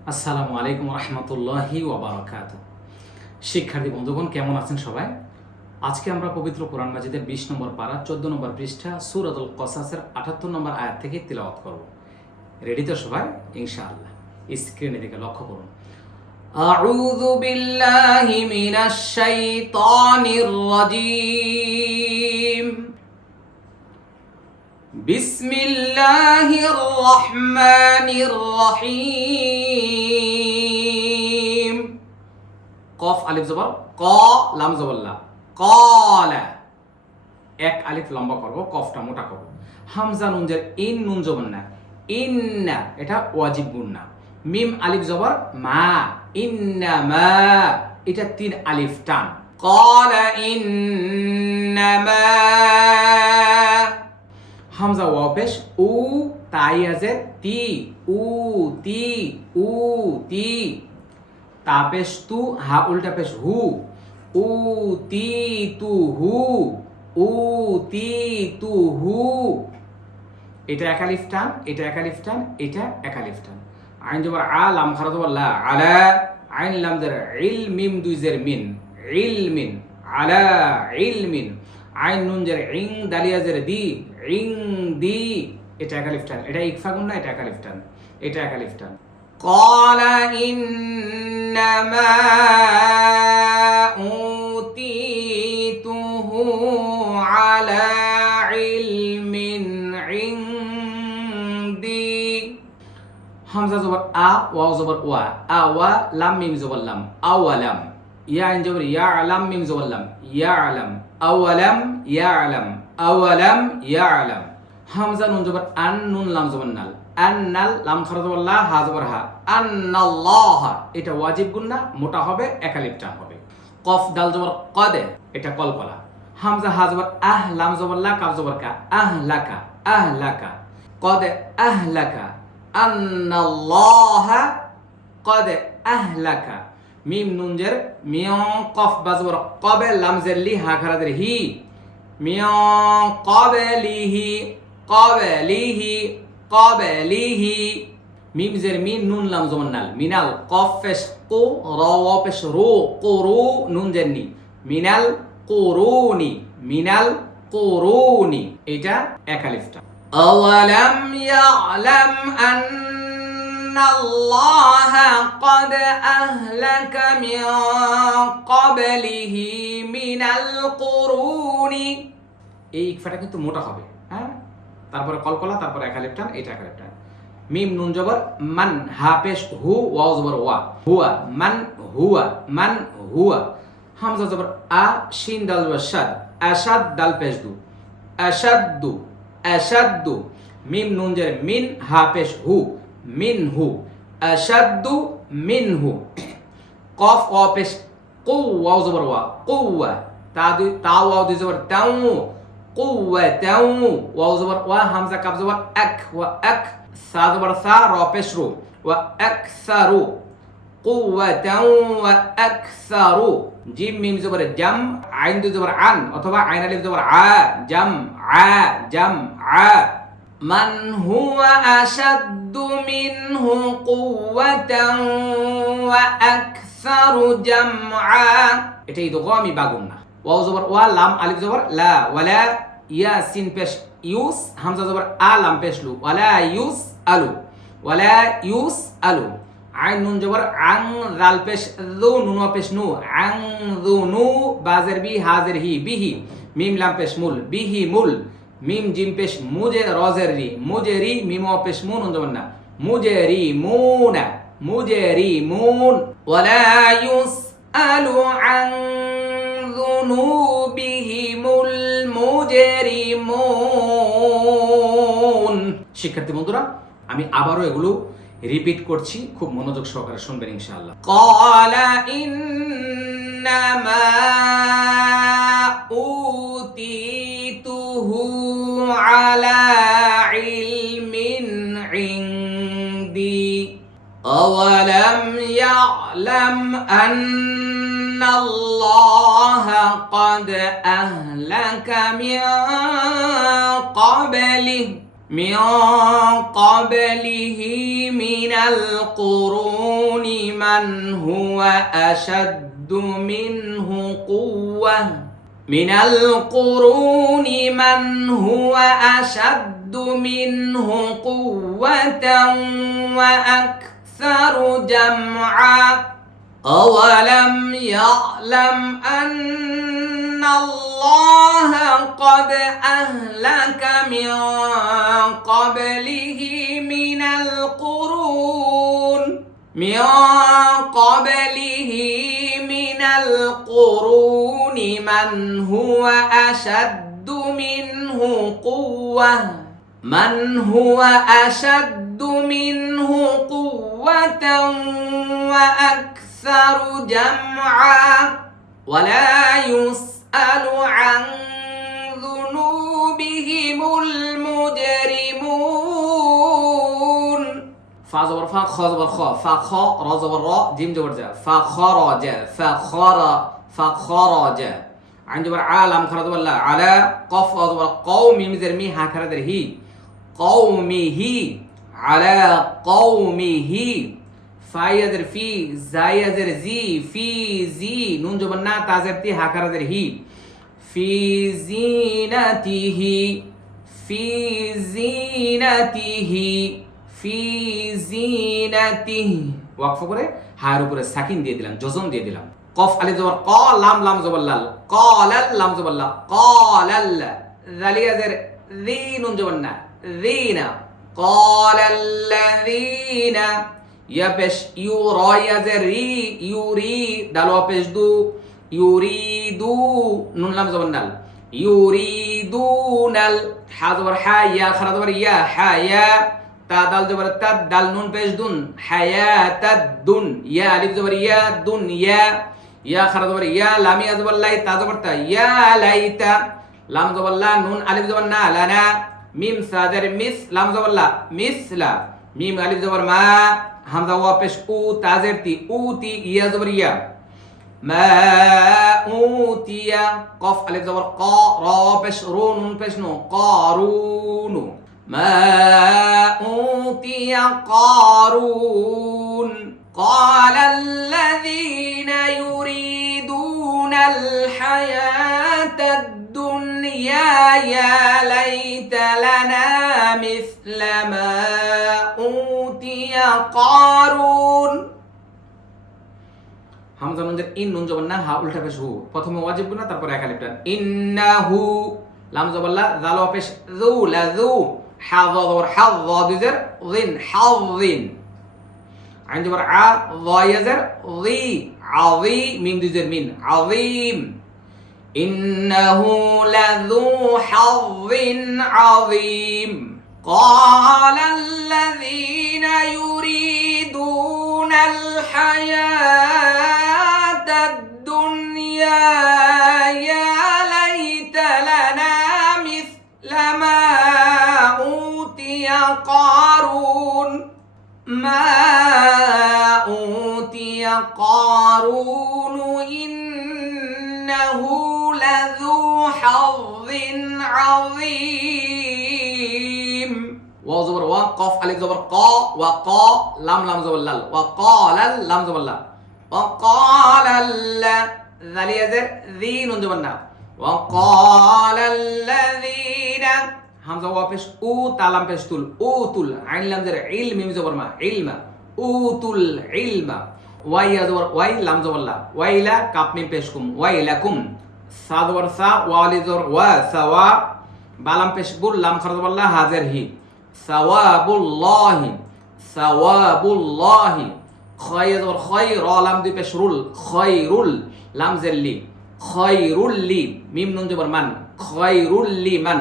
আসসালামু আলাইকুম রহমতুল্লাহি ওবরাকাত শিক্ষার্থী বন্ধুগণ কেমন আছেন সবাই আজকে আমরা পবিত্র কোরআন মাজিদের বিশ নম্বর পারা চোদ্দ নম্বর পৃষ্ঠা সুরাতুল কসাসের আটাত্তর নম্বর আয়াত থেকে তিলাওয়াত করব রেডি তো সবাই ইনশাআল্লাহ স্ক্রিনে দিকে লক্ষ্য করুন أعوذ بالله من الشيطان الرجيم بسم الله الرحمن الرحيم কফ আলিফ জবর ক লাম জবল্লা কলা। এক আলিফ লম্বা করব, কফটা মোটা করব। হামজা নুন নুনজের ইন নুন জবর না। ইন্না, এটা ওয়াজিব গুণ না। মিম আলিফ জবর, মা। ইন্না মা। এটা তিন আলিফ টান। কলা ইন্নামা হামজা ওয়াও পেশ, উ, তাই আজের তি, উ তি উ, তি। তাপেস্তু, হা উল্টা পেশ হু। উ, তি, তু, হু। উ, তি, তু, হু। এটা একালিফ টান এটা একালিফ টান এটা একালিফ টান আইন জবর আ, লাম খারাত লা, আলা। আইন লাম জের ইল, মিম দুই জের মিন। ইল, মিন। আলা, ইল, মিন। আইন নুন জের ইং, দালিয়া জের দি। ইং, দি। এটা একা লিফটান। এটা ইকফা গুণ না, এটা একালিফ টান এটা একালিফ টান কলা ইন إنما أوتيته على علم عندي. حمزة زبر أ واو زبر و أو لم ميم زبر لم أولم. يا عين جبر علم ميم زبر لم علم أولم يعلم أولم علم حمزة نون زبر أن نون لام زبر نال. আন নুন লাম জবর নাল আন নাল লাম খারা লা হা। আন্নাল্লাহ। এটা ওয়াজিব গুণ না, মোটা হবে একালিফ টান হবে। কফ দাল জবর কদে, এটা কলকলা। হামজা হা জবর আহ, লাম জবর লা, কাফ জবর কা। আহ লাকা আহ লাকা। কদে, আহ লাকা। আন্নাল্লাহ, কদ আহলাকা মিম নুনজের মিয়ং, কফ বাজবর কবে লামজের লি, হা খারাদের হি। মিয়ং, কবে লিহি কবে লিহি কবে লিহি মিম জের মিন নুন লাম জমন নাল মিনাল কফ পেশ কো র ওয়া পেশ রো কোরু নুন জের নি মিনাল কোরুনি মিনাল কোরুনি এটা একালিফটা أولم يعلم أن الله قد أهلك من قبله من القرون এই ইকফাটা কিন্তু মোটা হবে হ্যাঁ তারপরে কলকলা, তারপরে একালিপ টান এটা একালিপ টান মিম, নুন, জবর, মান, হা, পেশ, হু, ওয়াও, জবর, ওয়া। হুয়া, মান হুয়া মান, হুয়া। হামজা, জবর, আ, শিন, দাল, জবর শাদ আশাদ, দাল, পেশ, দু। আশাদ্দু আশাদ্দু মিম, নুন, জের, মিন, হা, পেশ, হু। মিন, হু। আশাদ্দু মিন, হু। কফ ও পেশ, কু, ওয়াও, জবর, ওয়া। কুওয়া তা, দুই, তা, ওয়াও, দুই, জবর তাউ কুওয়া তাউ ওয়াও জবর ওয়া হামজা কাফ জবর এক ওয়া এক সা জবর সা র পেশ রু ওয়া আকসারু কুওয়াতাও ওয়া আকসারু জিম মিম জবর জাম আইন দুই জবর আন অথবা আইন আলিফ জবর আ জাম আ জাম আ মান হুয়া আশাদ্দু মিনহু কুওয়াতান ওয়া আকসারু জামআ এটা ইদগামি বাগুন না। ওয়াও জবর, ওয়া, লাম, আলিফ জবর, লা, ওয়ালা ইয়া সিন পেশ, ইউস, হামজা জবর, আ, লাম, পেশ, লু, ওয়ালা, ইউস, আলু, ওয়ালা, ইউস, আলু, আইন, নুন জবর, আং, রাল, পেশ দু নুন পেশ, নু, আং দু নু, বাজের, বি, হাজের, হি, বিহি, মিম, লাম, পেশ, মুল, বিহি, মুল, মিম, জিম, পেশ, মুজে, রজের, রি, মুজে, রি, মিম পেশ মুন নুন জবর না, মুজে, রি মুনা মুজে, রি মুন ওয়ালা, ইউস, আলু, আং যুনুবিহিমুল মুজরিমুন শিক্ষার্থী বন্ধুরা আমি আবারও এগুলো রিপিট করছি খুব মনোযোগ সহকারে শুনবেন ইনশাআল্লাহ ক্বালা ইন্নামা উতিতুহু আলা ইলমিন ইনদি أولم يعلم أن الله قد أهلك من قبله من قبله من القرون من هو أشد منه قوة من القرون من هو أشد منه قوة وأكثر جمعا أولم يعلم أن الله قد أهلك من قبله من القرون من قبله من القرون من هو أشد منه قوة من هو أشد منه قوة وأكثر يحشر جمعا ولا يسأل عن ذنوبهم المجرمون. فا زبر فا خا زبر خا. فا خا را زبر را. جيم دور جا. فخرج فخر فخرج عند زبر عالم خرج ولا على قف زبر قوم مزر مي هكذا قومه على قومه কফ ও জবর কও মিম জের মি হা খারা দের হি কওমিহি আলা কওমিহি ফায়াজের ফি জায়াজের জি ফি জি নুন জবর না তাজের তি হা খারা দের হি ফি জিনাতিহি ফি জিনাতিহি ফি জিনাতিহি ওয়াকফ করে হার উপরে সাকিন দিয়ে দিলাম জজম দিয়ে দিলাম কফ আলিফ জবর ক লাম লাম জবর লাল কলাল লাম জবর লা কলাল জালিয়াজের জি নুন জবর না জিনা قال الذين ইয়া পেশ ইউ র ইয়া যে রি ইউরি দাল পেশ দু ইউরিদু নুন লাম জবর নাল। ইউরিদুনাল হা জবর হা, ইয়া খারা জবর ইয়া হায়া তা দাল জবর তা, ডাল নুন পেশ দুন হায়াতাদুন ইয়া আলিফ জবর ইয়া, দুন, ইয়া ইয়া খারা জবর ইয়া, লাম ইয়া জবর লাই, তা জবর তা, ইয়া লাইতা লাম জবর লা, নুন, আলিফ জবর না লানা মিম সাদের মিস, লাম জবর লা মিসলা ميم ألف زبر ما همزه وابش پیش أو تازرتی اوتی یا زبر ما اوتي قاف ألف زبر قا را بش رو بش نو قارون ما اوتي قارون قال الذين يريدون الحياة الدنيا يا ليت لنا مثل ما أوتي قارون হামজা নুনজের ইন নুন জবর না হা উল্টা পেশ হু প্রথমে ওয়াজিব গুনা তারপরে একা লিপটান ইন্নাহু লাম জবর লা জাল পেশ যু লা যু হা জবর হা যাদিজের জিন হাযিন আইন জবর আ যায়াজের জি আযী মিম দুজের মিন আযীম إنه لذو حظ عظيم. قال الذين يريدون الحياة الدنيا يا ليت لنا مثل ما أوتي قارون. ما أوتي قارون إنه لذو حظ عظيم واو زبر وا قاف الف زبر قا وقا لام لام زبر لل وقال لام زبر لا وقال ال ذل يزر ذي نون زبر نا وقال الذين হামজা ওয়া পেশ উ তালাম পেশ তুল উ তুল আইন লাম জের ইল মিম জবর মা ইলমা উ তুল ইলমা ওয়াই ইয়া জবর ওয়াই লাম জবর লা ওয়াইলা কাপ মিম পেশ কুম ওয়াইলাকুম সাদ ওয়ারসা ওয়ালি জোর, ওয়া সাওয়া বালাম পেশবুল, লাম খরজবাল্লাহ হাজের হি। সাওয়াবুল্লাহি সাওয়াবুল্লাহি। খয়ের খয়ের লাম দুই পেশরুল, খয়রুল, লাম জেল্লি খয়রুল লি, মিম নুন জবর মান। খয়রুল লি মান।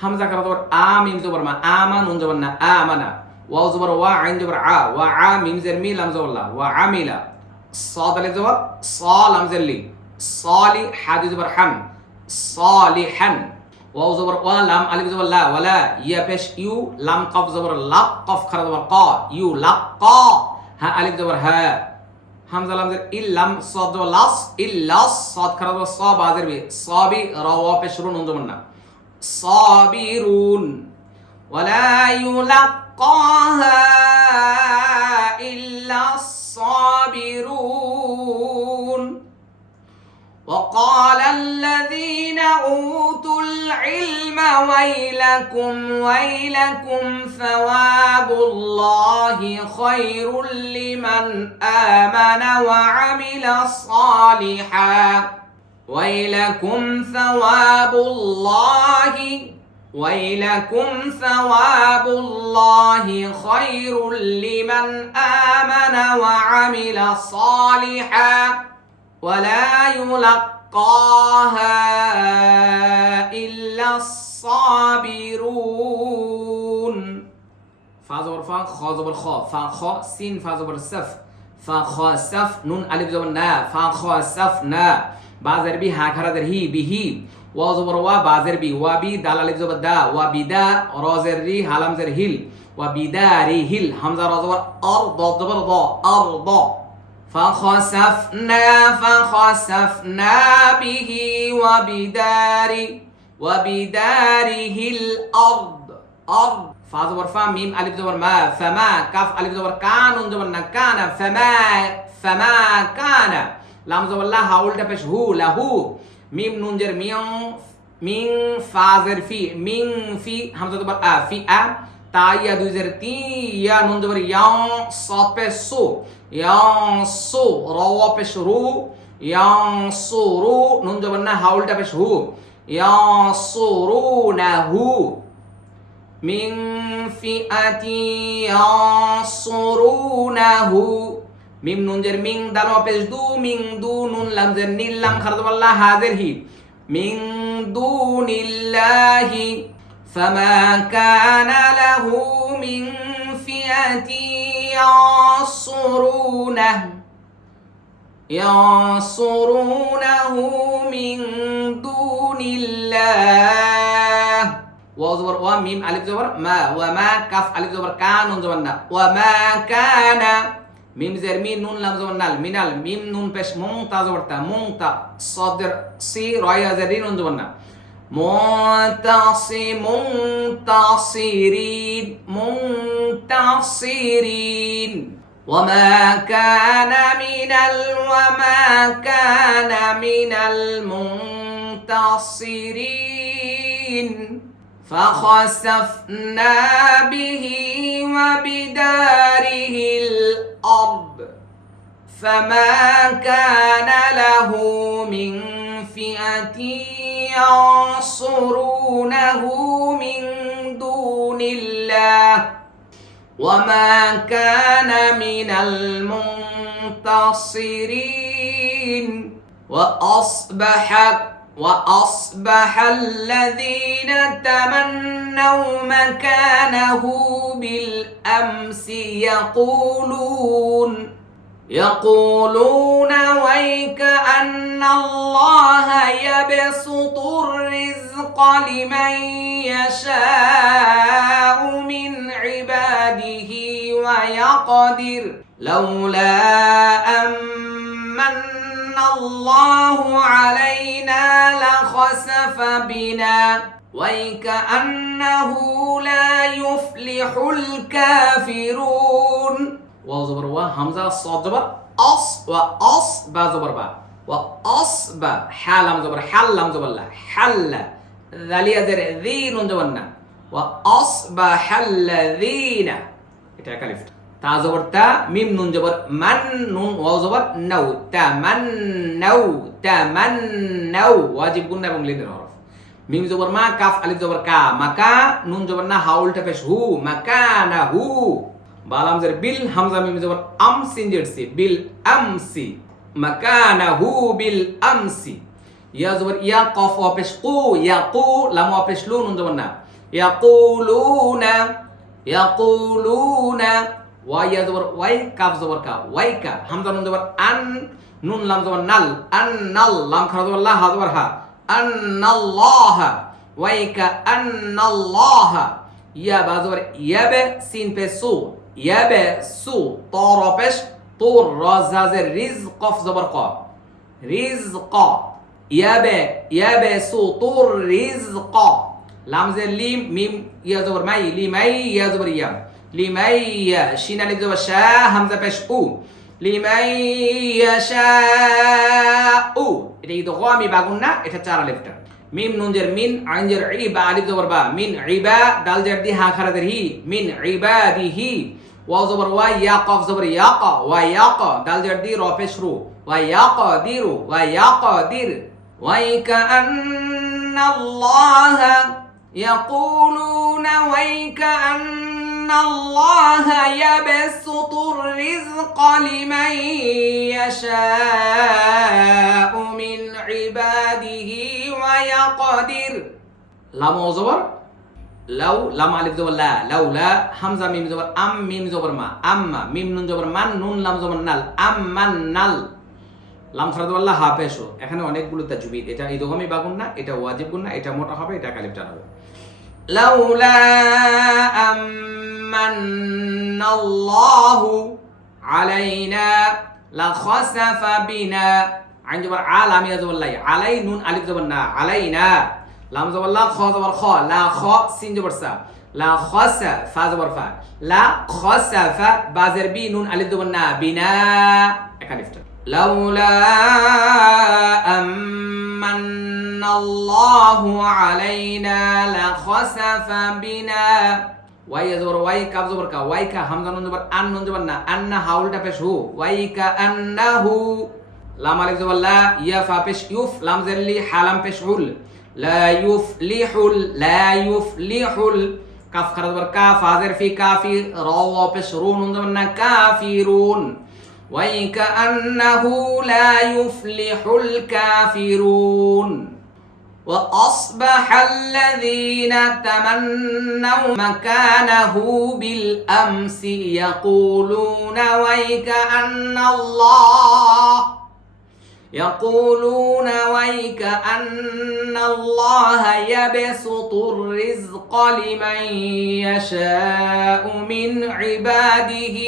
হামজা কারা আ, মিম জবর মান আ মান নুন জবর না, আ মানা ওয়াও জবর ওয়া, আইন জবর আ, ওয়া আ, মিম জের মি, লাম জবর লা, ওয়া আমিলা সাদ আলিফ জবর, সা, লাম জেল্লি সলি হা দিতে পারো হান সলি হ্যান ওয়াও জবর ওয়া, লাম আলিফ জবর লা ওয়ালা ইয়া পেশ, ইউ, লাম কফ জবর লাপ কফ খারা জবর ক, ইউ, লাপ, ক। হ্যাঁ আলিফ জবর হ্যাঁ হামজা লাম জের ইল্লাম সদ জবর লাস ইল্লাস সদ খারা জবর সব আজের বি, সবি র ওয়া পেশ, রুন, নুন জবর না। সাবিরুন ওয়ালা ইউলাক্কাহা ইল্লা সাবিরুন وقال الذين أوتوا العلم ويلكم ويلكم ثواب الله خير لمن آمن وعمل صالحا. ويلكم ثواب الله ويلكم ثواب الله خير لمن آمن وعمل صالحا. ولا يلقاها إلا الصابرون. فازور فان خازو بالخاء فان خاء سين فازو بالسف فان خاء سف نون ألف زبر نا فان خاء سف نا. بازر بي هاكرا در هي بي هي وازو بروا بازر بي وابي دال ألف زبر دا. وابي دا رازر ري هلم زر هيل وبداره الهمزة را زبر أرض زبر ضا أرض فخسفنا فخسفنا به وبداري وبداره الأرض. أرض. فا زبر فا ميم ألف دور ما فما كاف ألف دور كان دور زبر فما فما كان. لام دور لا هاول تبش هو له ميم نون جر ميم مين في. مين في همزة زبر أ في أ. تايا دوزر تي يا نون زبر يا سو ইয়াংসু রওয়া পেশ রু ইয়াংসু রু, নুন জবর না, হাউলটা পেশ হু ইয়াংসু রু না হু। মিং ফিআতি ইয়াংসুরুনাহু মিম নুন জের মিং দাল পেশ দু, মিং দু নুন লাম জের নীল লাম খারদুল্লাহ হাজির হি। মিং দুনিল্লাহি ফামা কানা লাহু মিং ফিআতি ينصرونه ينصرونه من دون الله. وزبر وميم ألف زبر ما وما كف ألف زبر كان نون وما كان ميم زر مين نون لام زبر نال. مينال ميم نون بش مونتا زبر تا مونتا صدر سي رايا زرين نون زبر نا منتصم منتصرين منتصرين وما كان من ال وما كان من المنتصرين. فخسفنا به وبداره الأرض. فما كان له من فئة ينصرونه من دون الله. وما كان من المنتصرين وأصبح وأصبح الذين تمنوا مكانه بالأمس يقولون يقولون ويك أن الله يبسط الرزق لمن يشاء من عباده ويقدر. لولا أمن الله علينا لخسف بنا. ويكأنه لا يفلح الكافرون. ওয়া জবর ওয়া, হামজা সদ জবর, অস ওয়া অস বা জবর বা। ওয়া অস বা হ্যা লাম জবর হ্যাল লাম জবর লা হ্যাল্লা দালিয়া জের রি নুন জবর না। ওয়া অস বা হ্যাল্লাযীনা এটা একালিফ তা জবর, তা মিম নুন জবর, মান নুন ওয়া জবর, নাউ। তা মান নাউ, তা মান নাউ। ওয়াজিব, গুন্না এবং লিদের হরফ। মিম জবর মা, কাফ, আলিফ জবর কা। মাকা, নুন জবর না হাউলটা পেশ হু। মাকা না হু। বালাম জের বিল হামজা মিম জবর আম সিনজের সি বিল আমসি মাকানা হু বিল আমসি ইয়া জবর ইয়া কফ ওয়াপেশ কু, ইয়া কু, লাম ওয়াপেশ লু, নুন জবর না। ইয়াকুলুনা ইয়াকুলুনা ওয়াই ইয়া জবর, ওয়াই কাফ জবর কা, ওয়াই কা। হামজা নুন জবর আন, নুন লাম জবর নাল আন নাল লাম খারা জবর লা, হা জবর হা। আন্নাল্লাহ, ওয়াই কা, আন্নাল্লাহ। ইয়া বা জবর ইয়াবে সিন পে সু ইয়াবে সু তর পেশ তোর রাজাজের রিজ কফ জবর ক রিজ ক ইয়াবে ইয়াবে সু তোর রিজ ক লামজের লিম মিম ইয়া জবর মাই লিমাই ইয়া জবর ইয়া লিমাই ইয়া শিন আলিফ জবর শাহ হামজা পেশ উ লিমাই ইয়াশাউ এটা কিন্তু আমি বাগুন না এটা চার আলিফটা ميم نونجر مين؟ من عين عيبا الف زبر با. من عبا دال جرد دي هاخر در هي من عباده واو زبر وا ياقا زبر ياقا. وياقا دال جرد دي رو. ديرو رو. ويقدر ويقدر ويكأن الله يقولون ويكأن الله يبسط الرزق لمن يشاء من عباده ويقدر লাম ও জবর লাউ লাম আলিফ জবর লা লাউ লা হামজা মিম জবর আম মিম জবর মা আম্মা মিম নুন জবর মান নুন লাম জবর নাল আম্মান নাল লাম ফরাদুল্লাহ হাফেশো এখানে অনেকগুলো তাজবিদ এটা ইদগামি বাগুন না এটা ওয়াজিব গুণ না এটা মোটা হবে এটা কালিফ টানাবে লাউলা আম্মান্না من الله علينا لخسف بنا عين جبر عال عمي زبر الله علي نون ألف زبر علينا لام زبر لا خا زبر خا لا خا سين زبر سا لا خس فا زبر فا لا خسف بازر بي نون ألف زبر بنا أكالفت لولا أمن الله علينا لخسف بنا ওয়াই জবর ওয়াই কাব জবর কা ওয়াই কা হামজা নুন জবর আন নুন জবর না আন্না হাউলটা পেশ হু ওয়াই কা আন্নাহু লাম আলিফ জবর লা ইয়া ফা পেশ ইউফ লাম জেরলি হালাম পেশ হুল লা ইউফলিহুল লা ইউফলিহুল কাফ খারা জবর কা ফাজের ফি কাফি র ওয়া পেশ রু নুন জবর না কাফিরুন ويكأنه لا يفلح الكافرون وأصبح الذين تمنوا مكانه بالأمس يقولون ويكأن الله يقولون ويكأن الله يبسط الرزق لمن يشاء من عباده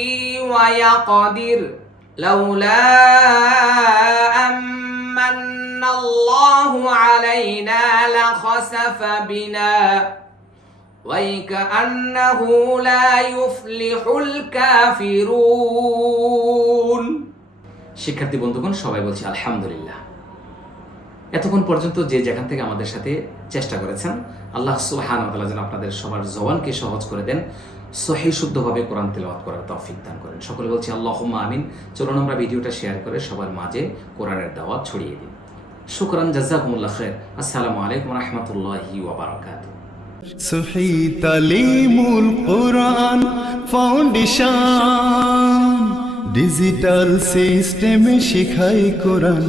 ويقدر لولا أمن الله علينا لخسف بنا ويكأنه لا يفلح الكافرون শিক্ষার্থী বন্ধুগণ সবাই বলছি আলহামদুলিল্লাহ এতক্ষণ পর্যন্ত যে যেখান থেকে আমাদের সাথে চেষ্টা করেছেন আল্লাহ সুবহান যেন আপনাদের সবার জবানকে সহজ করে দেন সহি শুদ্ধভাবে কোরআন তেলাওয়াত করার তৌফিক দান করেন। সকলে বলছি আল্লাহ আমিন। চলুন আমরা ভিডিওটা শেয়ার করে সবার মাঝে কোরআনের দাওয়াত ছড়িয়ে দিই। শুকরান, জাজাকুমুল্লাহ খের আসসালামু আলাইকুম রহমতুল্লাহি ওবরাকাতুহ সহি তালিমুল কোরআন ফাউন্ডেশন, ডিজিটাল সিস্টেমে শিখাই কোরআন।